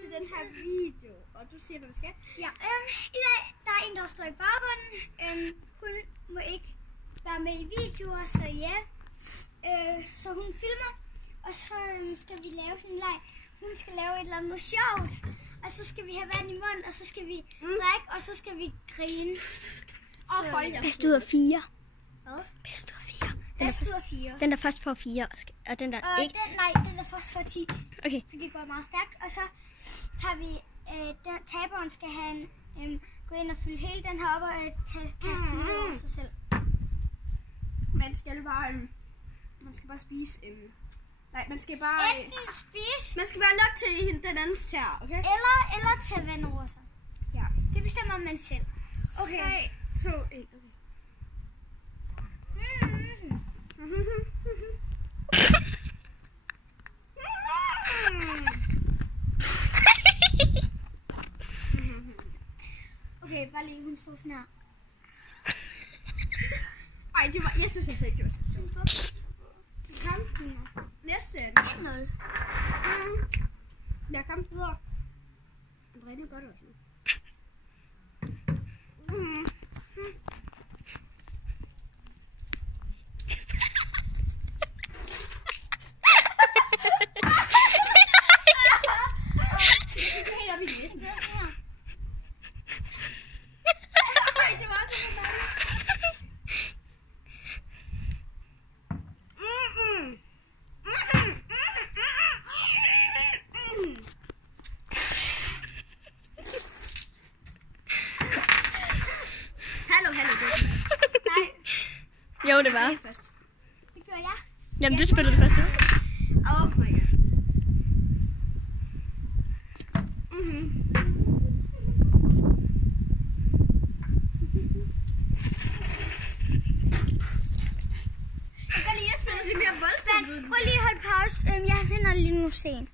til den her video, og du siger, hvad vi skal. Ja, i dag, der er en, der står i baggrunden. Hun må ikke være med i videoer, så ja. Så hun filmer, og så skal vi lave sådan en leg. Hun skal lave et eller andet sjovt, og så skal vi have vand i munden, og så skal vi drikke, og så skal vi grine. Bedst ud af 4. Hvad? Bedst ud af 4. Bedst ud af 4. Den der først får 4, og den der ikke. Den der først får 10. Okay. For det går meget stærkt, og så tager vi, taberen skal have gå ind og fylde hele den her op og kaste den ud over sig selv. Man skal bare spise man skal bare... Enten spise... Man skal bare lukke til den andens tær, okay? Eller tage vand over sig. Ja. Det bestemmer man selv. Okay. 3, 2, 1, okay. Okay, bare lige, hun stod sådan her. Ej, jeg synes altså ikke, det var så sjovt. Kom. Næste. 1-0. Jeg kom videre. André, nu gør du også. Helt op i næsen. Det var så Hallo. Nej. Jo, det var. Det først. Det gør jeg. Jamen, du spillede det første. Oh my god. Jeg kan lige spille lidt mere voldsomt. Prøv lige at holde pause. Jeg finder lige nu scenen.